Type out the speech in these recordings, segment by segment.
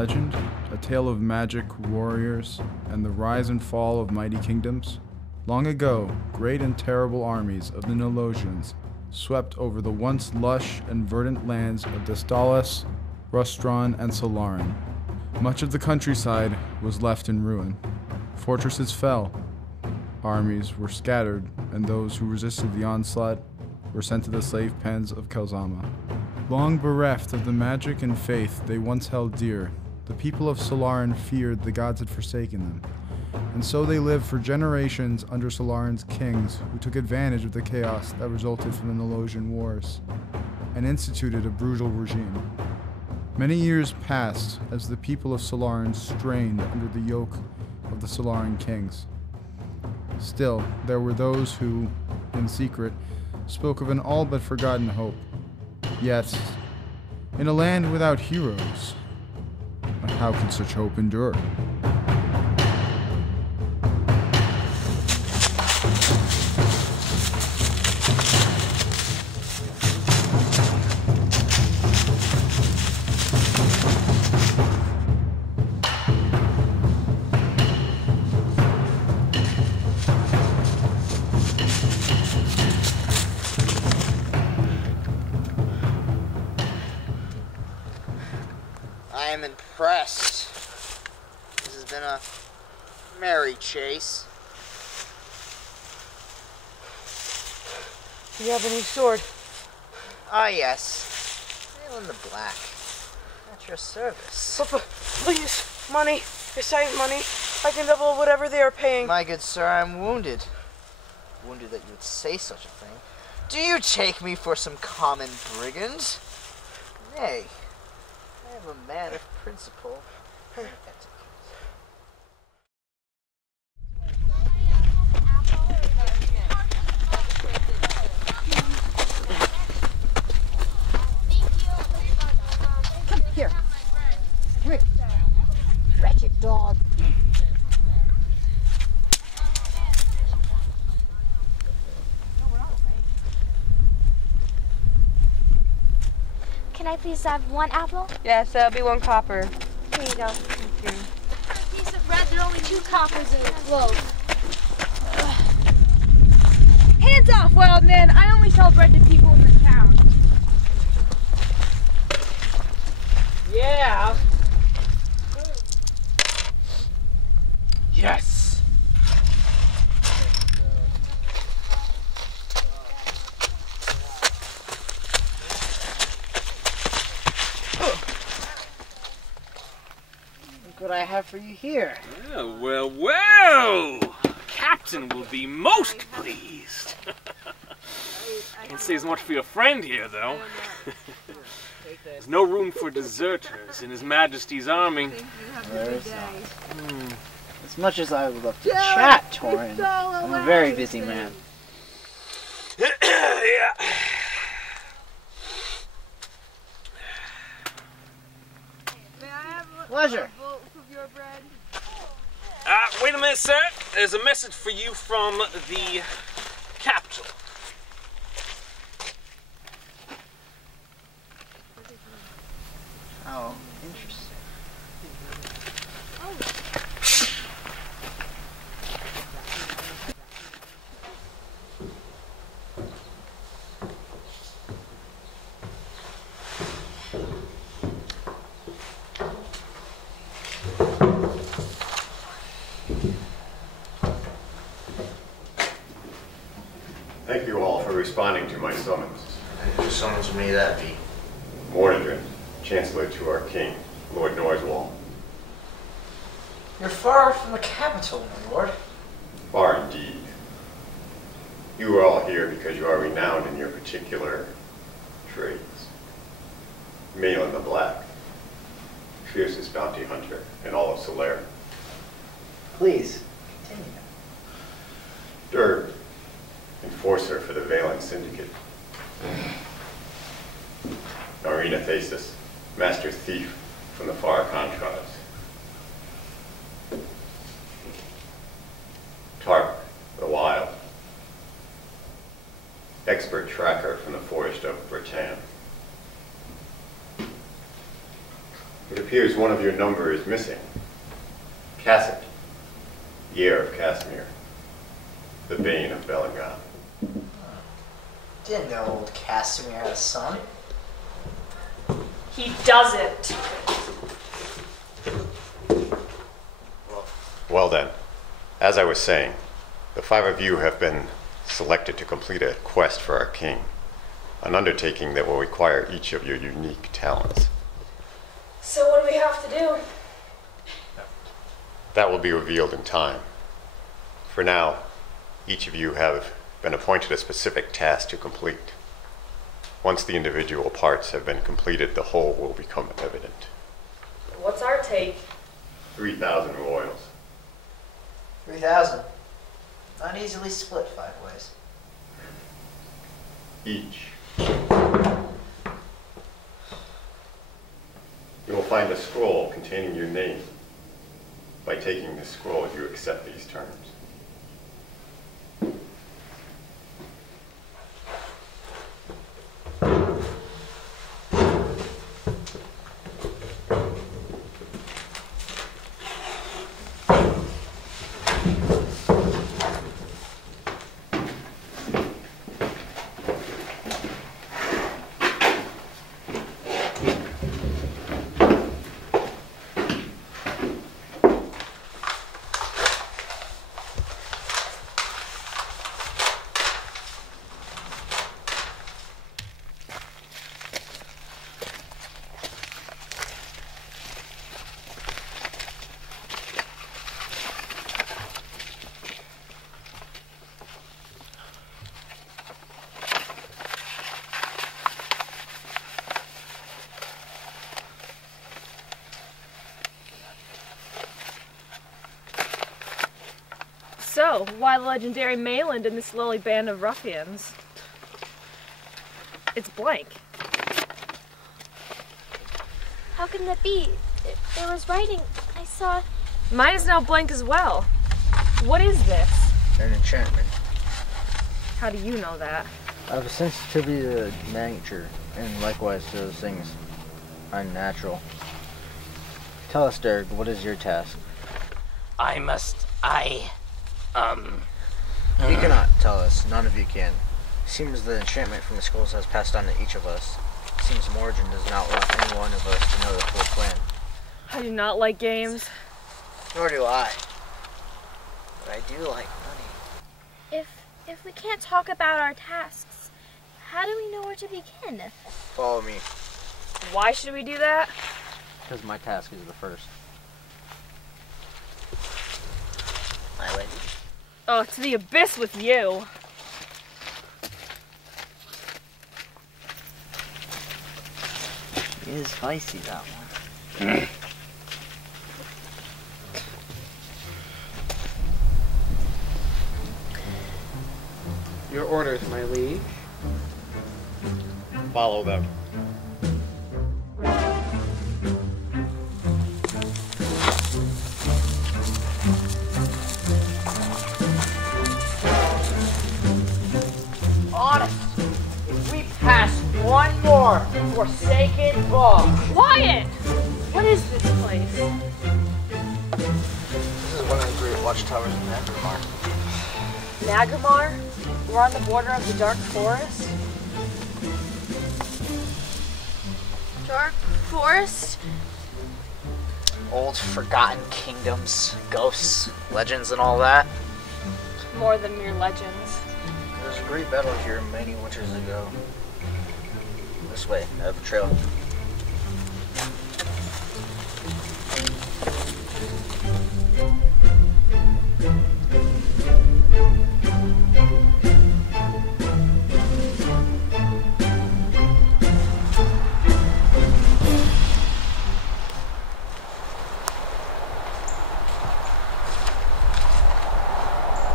legend, a tale of magic, warriors, and the rise and fall of mighty kingdoms? Long ago, great and terrible armies of the Nolosians swept over the once lush and verdant lands of Dastalas, Rustron, and Solaran. Much of the countryside was left in ruin. Fortresses fell, armies were scattered, and those who resisted the onslaught were sent to the slave pens of Kelzama. Long bereft of the magic and faith they once held dear, the people of Solaran feared the gods had forsaken them, and so they lived for generations under Solaran's kings who took advantage of the chaos that resulted from the Nolosian Wars, and instituted a brutal regime. Many years passed as the people of Solaran strained under the yoke of the Solaran kings. Still, there were those who, in secret, spoke of an all but forgotten hope. Yet, in a land without heroes, how can such hope endure? I am impressed. This has been a merry chase. Do you have a new sword? Ah, yes. Nail in the black. At your service. Papa, please. Money. You save money. I can double whatever they are paying. My good sir, I'm wounded. Wounded that you would say such a thing. Do you take me for some common brigand? Nay. I am a man of principle and etiquette. Come here. Come here. Wretched dog. Can I please have one apple? Yes, that'll be 1 copper. Here you go. Thank you. For a piece of bread, there are only 2 coppers in the loaf. Hands off, wild man! I only sell bread to people in the town. Yeah. Yes. Look what I have for you here. Oh, well, well! The captain will be most pleased. Can't say as much for your friend here, though. There's no room for deserters in His Majesty's army. There's not. As much as I would love to chat, Torin, I'm a very busy man. Yeah. Pleasure. Wait a minute, sir. There's a message for you from the capital. Oh, interesting. Thank you all for responding to my summons. Whose summons may that be? Mornington, Chancellor to our King, Lord Norswall. You're far from the capital, my lord. Far indeed. You are all here because you are renowned in your particular trades. Male in the Black, fiercest bounty hunter in all of Solera. Please, continue. Dirk, enforcer for the Valen Syndicate. Marina Thesis, master thief from the Farrakhan tribes. Tark, the Wild, expert tracker from the forest of Bretan. appears one of your number is missing. Cassock, the heir of Casimir, the bane of Bellingham. Didn't know old Casimir had a son. He doesn't. Well then, as I was saying, the 5 of you have been selected to complete a quest for our king, an undertaking that will require each of your unique talents. So what do we have to do? That will be revealed in time. For now, each of you have been appointed a specific task to complete. Once the individual parts have been completed, the whole will become evident. What's our take? 3,000 royals. 3,000. Not easily split 5 ways. Each. You will find a scroll containing your name. By taking this scroll, you accept these terms. So, why the legendary Mayland and this lowly band of ruffians? It's blank. How can that be? There was writing. I saw. Mine is now blank as well. What is this? An enchantment. How do you know that? I have a sensitivity to nature, and likewise to those things unnatural. Tell us, Derek, what is your task? You cannot tell us. None of you can. Seems the enchantment from the scrolls has passed on to each of us. Seems Morgan does not want any one of us to know the full plan. I do not like games. Nor do I. But I do like money. If we can't talk about our tasks, how do we know where to begin? Follow me, Why should we do that? because my task is the first. My lady. Oh, to the abyss with you. It is spicy, that one. Your orders, my liege. Follow them. Honest, if we pass one more forsaken ball. Quiet! What is this place? This is one of the great watchtowers in Agrimar. Nagamar? We're on the border of the dark forest? Dark forest? Old forgotten kingdoms, ghosts, legends, and all that. More than mere legends. There was a great battle here many winters ago. This way, I have a trail.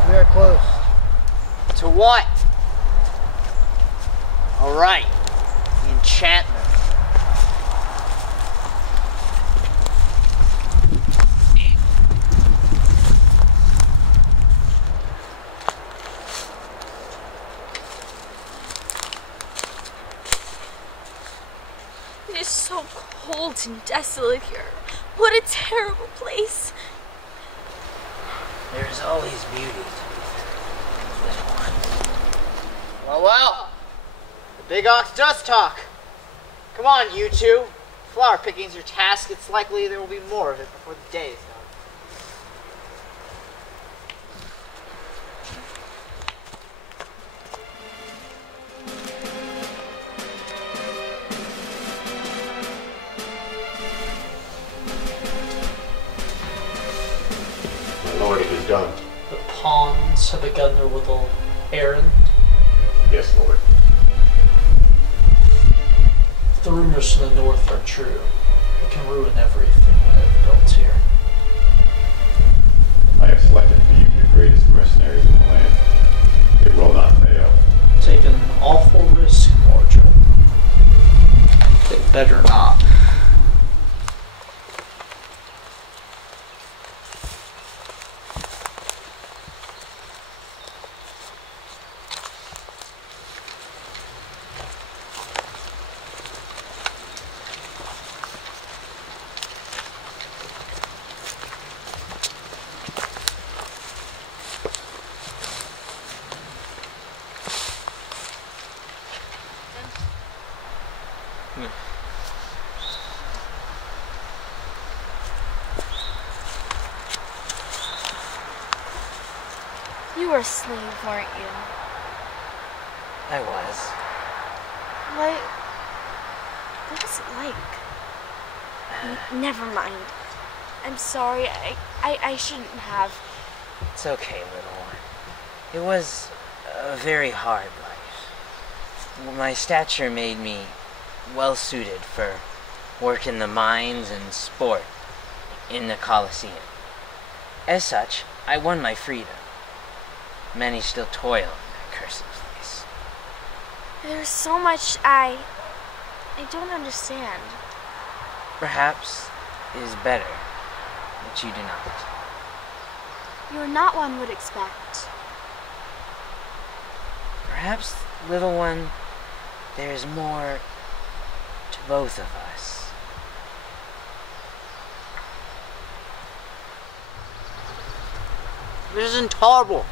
We are close. To what? Alright. The enchantment. It is so cold and desolate here. What a terrible place. There's always beauty to be found, little one. Well, well. The big ox does talk. Come on, you two. Flower picking's your task. It's likely there will be more of it before the day is done. Lord, it is done. The pawns have begun their little errand. Yes, Lord. If the rumors from the north are true, it can ruin everything I have built here. I have selected for you the greatest mercenaries in the land. It will not fail. Taken an awful risk, Mordred. They better not. You were a slave, weren't you? I was. What was it like? Never mind. I'm sorry. I shouldn't have. It's okay, little one. It was a very hard life. My stature made me well suited for work in the mines and sport in the Colosseum. As such, I won my freedom. Many still toil in that cursed place. There's so much I don't understand. Perhaps it is better that you do not. You're not one would expect. Perhaps, little one, there is more to both of us. This is intolerable.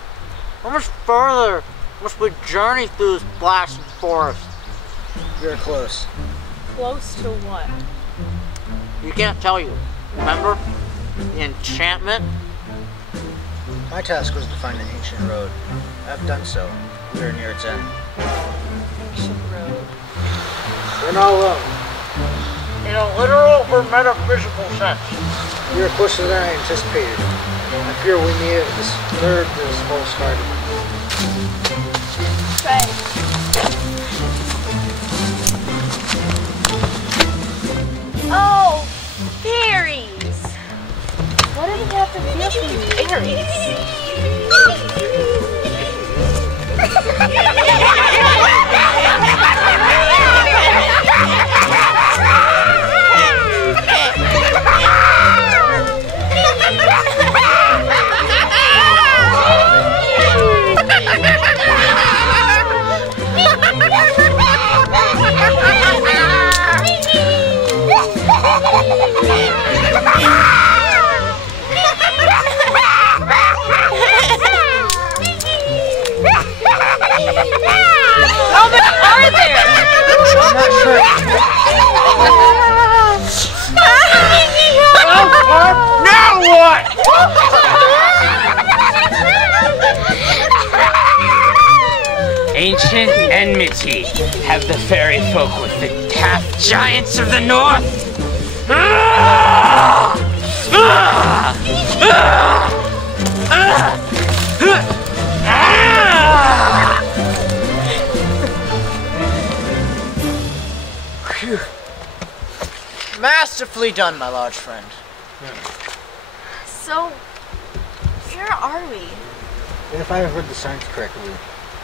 How much further must we journey through this blasted forest? You're close. Close to what? We can't tell you. Remember? The enchantment? My task was to find an ancient road. I've done so. We are near its end. Ancient road. We're not alone. In a literal or metaphysical sense. We are closer than I anticipated. I fear we may have disturbed this whole starting. Fred. Oh, fairies! What do we have to feel for these fairies? How many are there? I'm not sure. Now what? Ancient enmity have the fairy folk with the half giants of the north. Masterfully done, my large friend. So, where are we? And if I have heard the signs correctly,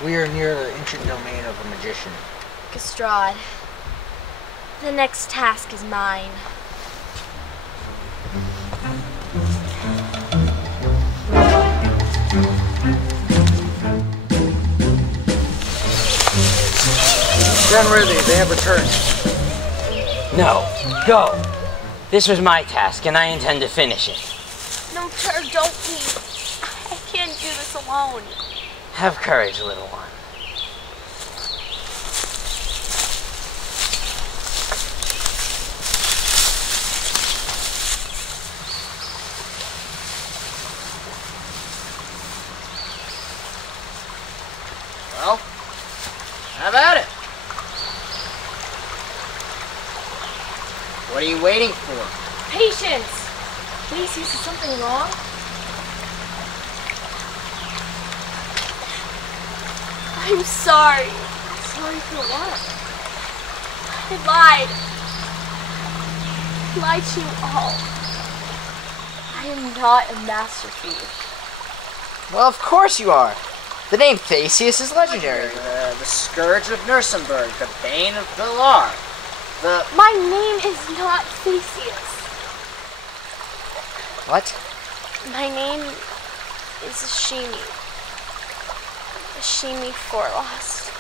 we are near the ancient domain of a magician. Lestrade. The next task is mine. Then really, they have returned. No, Go! This was my task, and I intend to finish it. No, sir, don't leave. I can't do this alone. Have courage, little one. Well, how about it? What are you waiting for? Patience! Theseus, is something wrong? I'm sorry. Sorry for what? I lied. I lied to you all. I am not a master thief. Well, of course you are. The name Theseus is legendary. The scourge of Nursemberg, the bane of Bilar. My name is not Theseus. What? My name is Ashimi. Ashimi Forlost.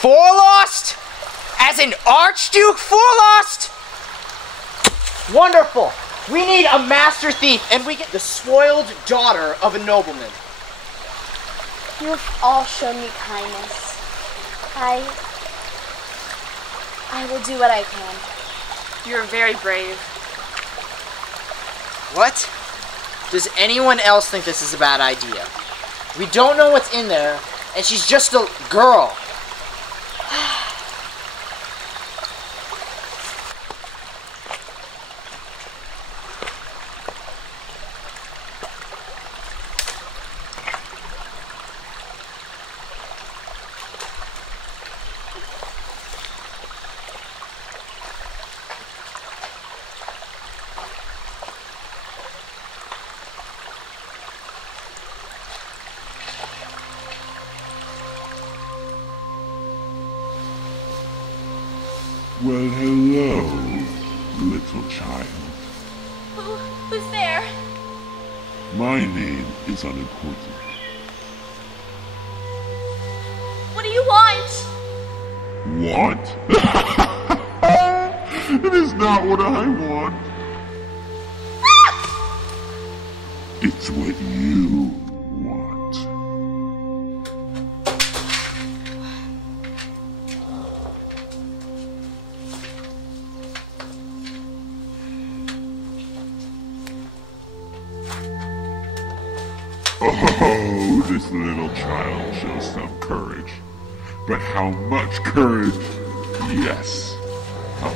Forlost? As in Archduke Forlost? Wonderful. We need a master thief, and we get the spoiled daughter of a nobleman. You have all shown me kindness. I will do what I can. You're very brave. What? Does anyone else think this is a bad idea? We don't know what's in there, and she's just a girl. Well, hello, little child. Who's there? My name is unimportant. What do you want? What? It is not what I want. It's what you want. Oh, this little child shows some courage. But how much courage? Yes. Oh.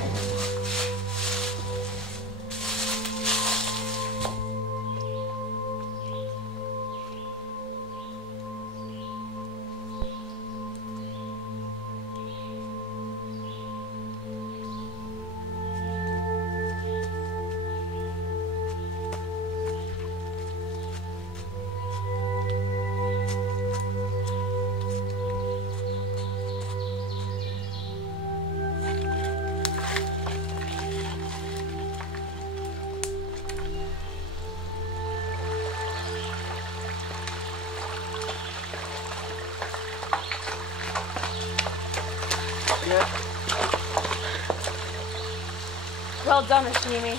Well done, Ashimi.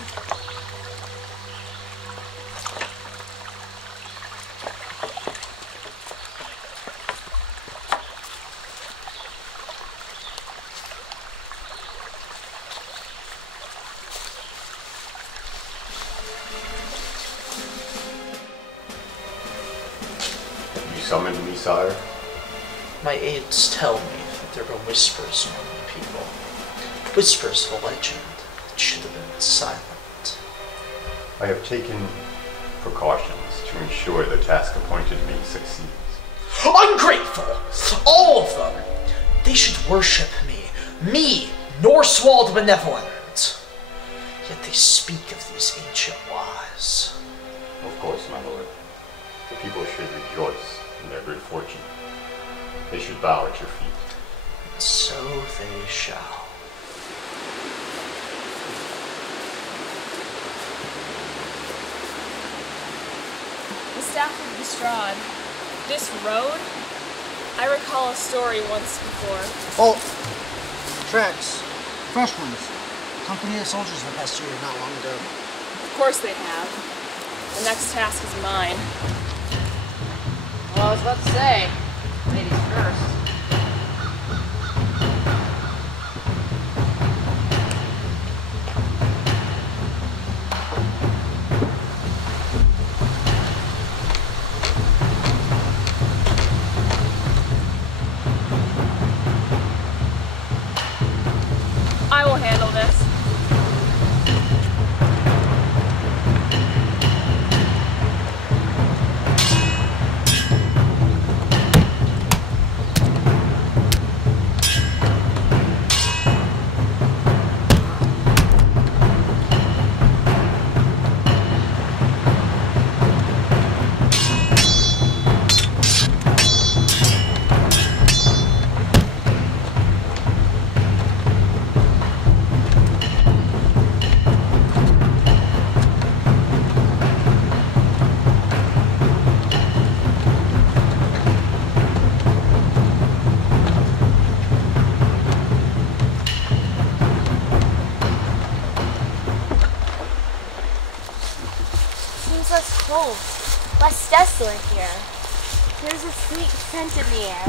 You summoned me, sire? My aides tell me that there were whispers among the people. Whispers of a legend that should have been silent. I have taken precautions to ensure the task appointed me succeeds. Ungrateful! All of them! They should worship me, Norswald Benevolent. Yet they speak of these ancient lies. Of course, my lord. The people should rejoice in their good fortune. They should bow at your feet. And so they shall. The staff of Bestrad. This road? I recall a story once before. Oh, tracks. Fresh ones. Company of soldiers in the past year, not long ago. Of course they have. The next task is mine. Well, I was about to say, ladies first. I will handle this. Seems less cold, less desolate here. There's a sweet scent in the air.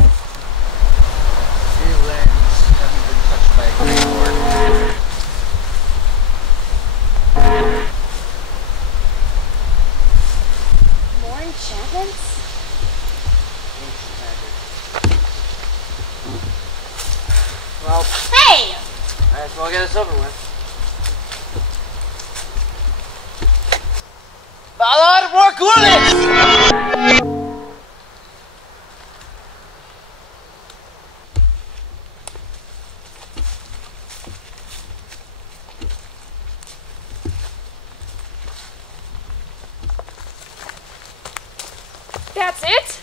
Few lands haven't been touched by a great war. More enchantments? Well, Hey! might as well get this over with. Ballad Morgulis! That's it?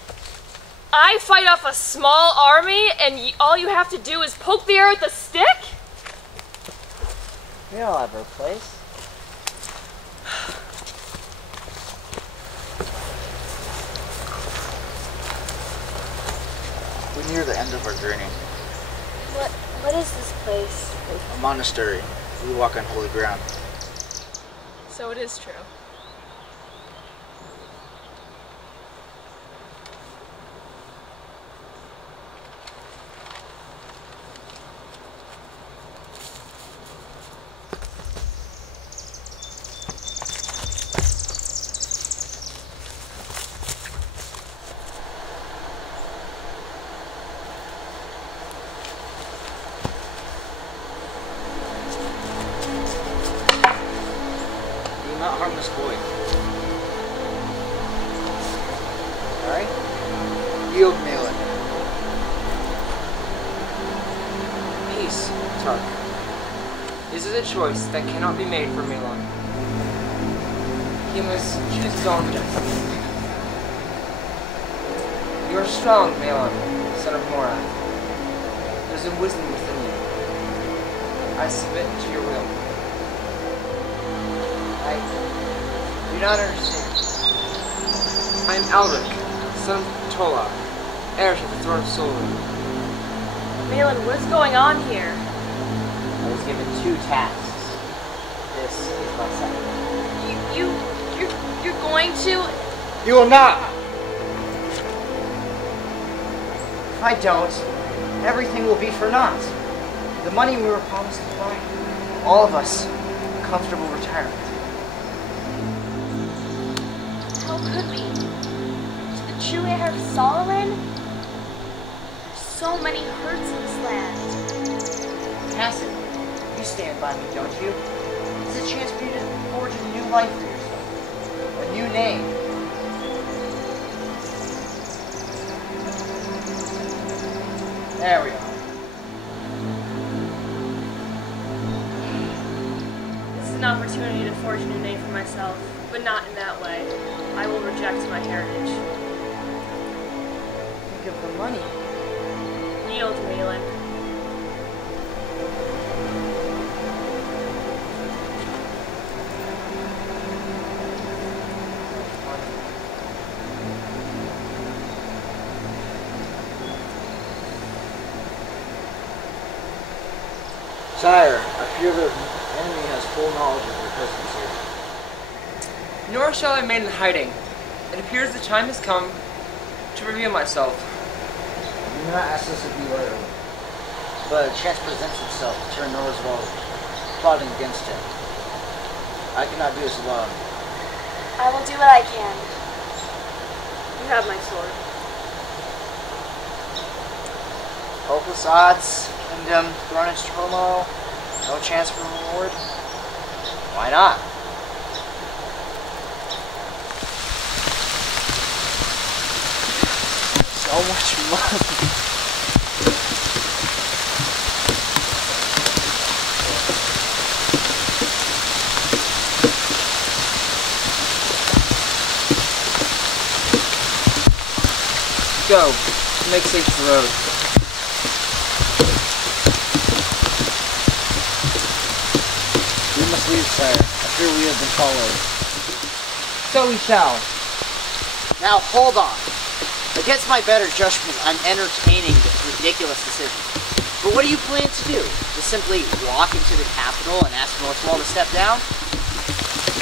I fight off a small army and all you have to do is poke the air with a stick? We all have our place. We're near the end of our journey. What is this place? A monastery. We walk on holy ground. So it is true. Not harm this boy. Alright? Yield Malin. Peace, Tark. This is a choice that cannot be made for Malon. He must choose his own destiny. You are strong, Malon, son of Morath. There's a wisdom within you. I submit to your will. I do not understand. I am Alric, son of Tola, heir to the throne of Solon. Malin, what is going on here? I was given 2 tasks. This is my second. You're going to? You will not! If I don't, everything will be for naught. The money we were promised to buy, all of us, a comfortable retirement. How could we? To the true heir of Solomon? There's so many hurts in this land. Cassie, you stand by me, don't you? It's a chance for you to forge a new life for yourself. A new name. There we are. This is an opportunity to forge a new name for myself, but not in that way. I will reject my heritage. Think of the money. Yield, Malin. Sire, I fear that The enemy has full knowledge of your presence here. Nor shall I remain in hiding. It appears the time has come to reveal myself. You do not ask us if you are, but a chance presents itself to turn Norswald plotting against him. I cannot do this alone. I will do what I can. You have my sword. Hopeless odds, kingdom thrown into turmoil, no chance for reward. Why not? So much money. Go. Make safe the road. We must leave, sire. I fear we have been followed. So we shall. Now hold on. Against my better judgment, I'm entertaining this ridiculous decision. But what do you plan to do? To simply walk into the capital and ask Northwall to step down?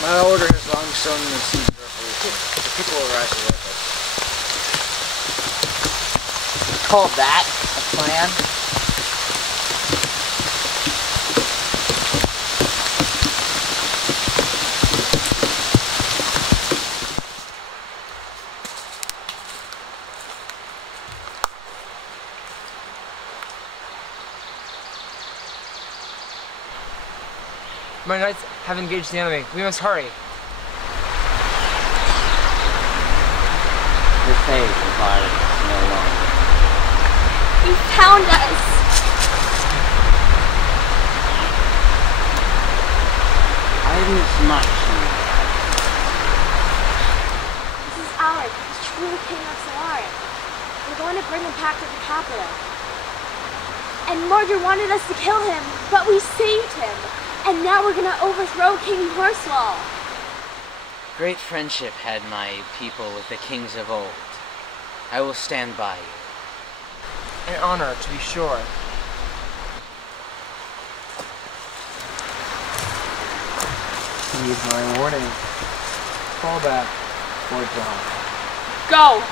My order has long sown the seed of revolution. The people will rise with us. Call that a plan? My knights have engaged the enemy. We must hurry. The fate of Ireland is no longer. You found us! I miss much. This is Alec, the true king of Solarium. We're going to bring him back to the capital. And Mordred wanted us to kill him, but we saved him. And now we're gonna overthrow King Horsewall. Great friendship had my people with the kings of old. I will stand by you. An honor, to be sure. Heed my warning. Fall back, Fort John. Go!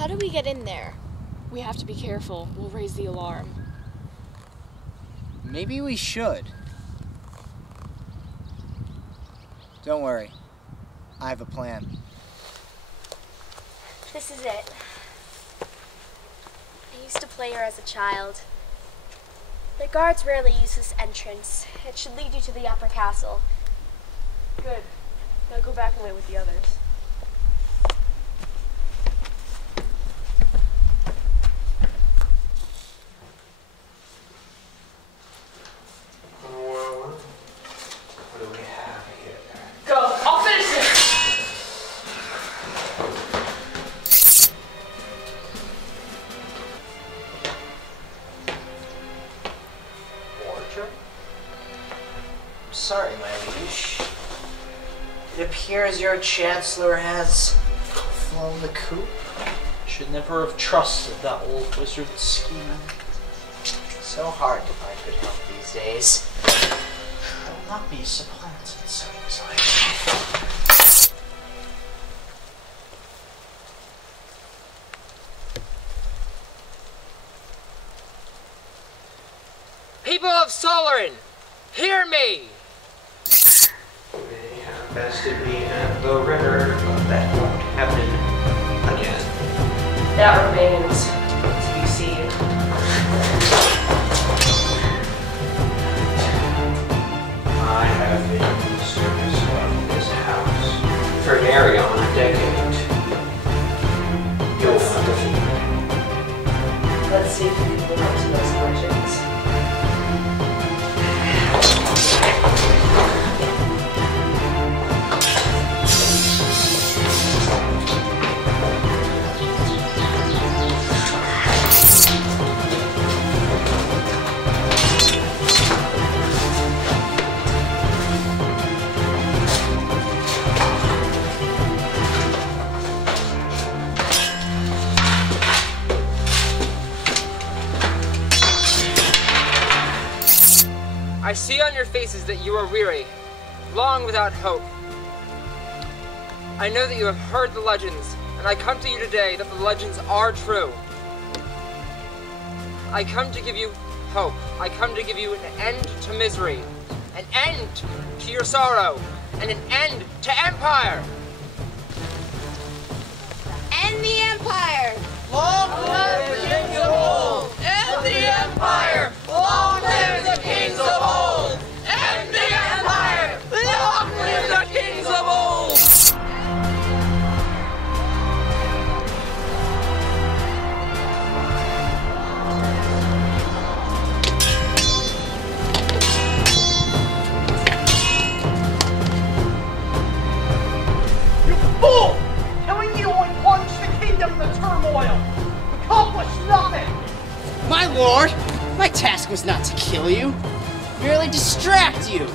How do we get in there? We have to be careful. We'll raise the alarm. Maybe we should. Don't worry. I have a plan. This is it. I used to play her as a child. The guards rarely use this entrance. It should lead you to the upper castle. Good. Now go back and wait with the others. sorry, my liege. It appears your chancellor has flown the coop. Should never have trusted that old wizard's scheme. So hard to find good help these days. I will not be supplanted so easily. People of Solarin, hear me! They have bested me at the river, but that won't happen again. That remains to be seen. I have been in the service of this house for nary on a decade. You'll not defeat me. Let's see if we can live up to those legends. I see on your faces that you are weary, long without hope. I know that you have heard the legends, and I come to you today that the legends are true. I come to give you hope. I come to give you an end to misery, an end to your sorrow, and an end to empire. End the Empire! Long live the kings of old! End the empire! Long live the kings of old! End the empire! Long live the kings of old! You fool! Killing you only plunged the kingdom in the turmoil! Accomplished nothing! My lord, my task was not to kill you, merely distract you.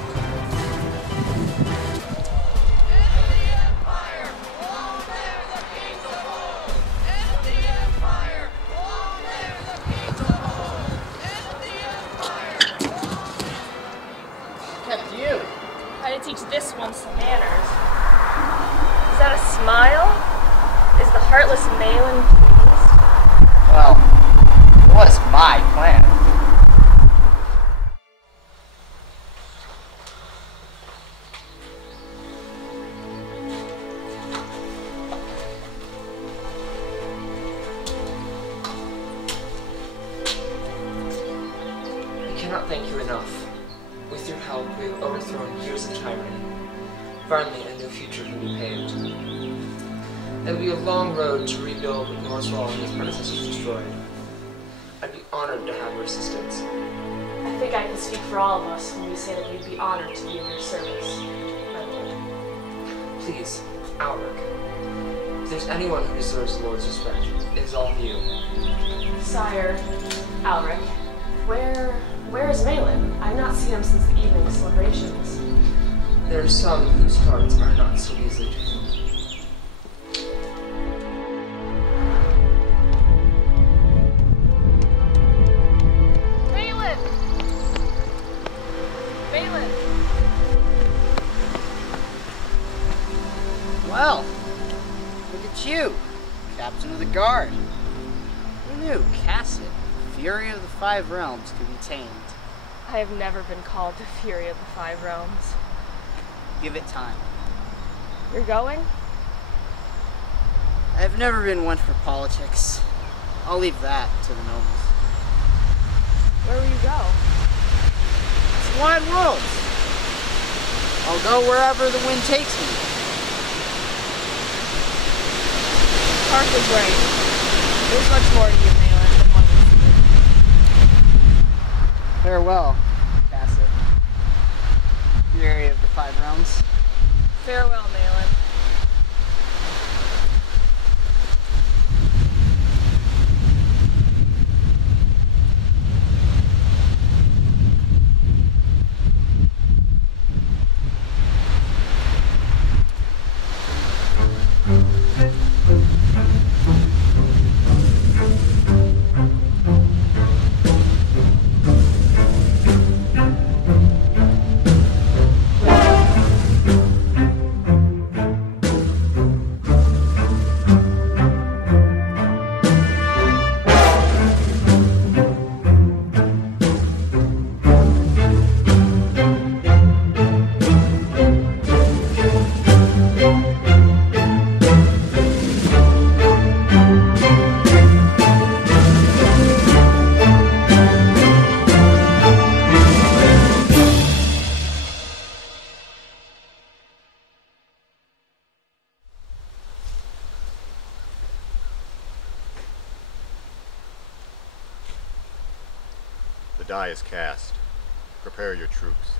Kept you. I had to teach this one some manners. Is that a smile? Is the heartless Malin pleased? Well, it was my plan. I cannot thank you enough. With your help, we have overthrown years of tyranny. Finally, a new future can be paved. It will be a long road to rebuild what Northwall and his predecessors destroyed. I'd be honored to have your assistance. I think I can speak for all of us when we say that we'd be honored to be of your service, my lord. Please, Alric. If there's anyone who deserves the Lord's respect, it is all of you. Sire, Alric, where is Malin? I've not seen him since the evening celebrations. There are some whose hearts are not so easily tamed. Malin! Malin! Well, look at you, captain of the guard. Who knew Cassid, Fury of the Five Realms, could be tamed? I have never been called the Fury of the Five Realms. Give it time. You're going? I've never been one for politics. I'll leave that to the nobles. Where will you go? It's a wide world. I'll go wherever the wind takes me. Tark was right. There's much more to you, Malin, than one can see. Farewell, Cassid. Fury of the Five Realms. Farewell, Malin. The die is cast. Prepare your troops.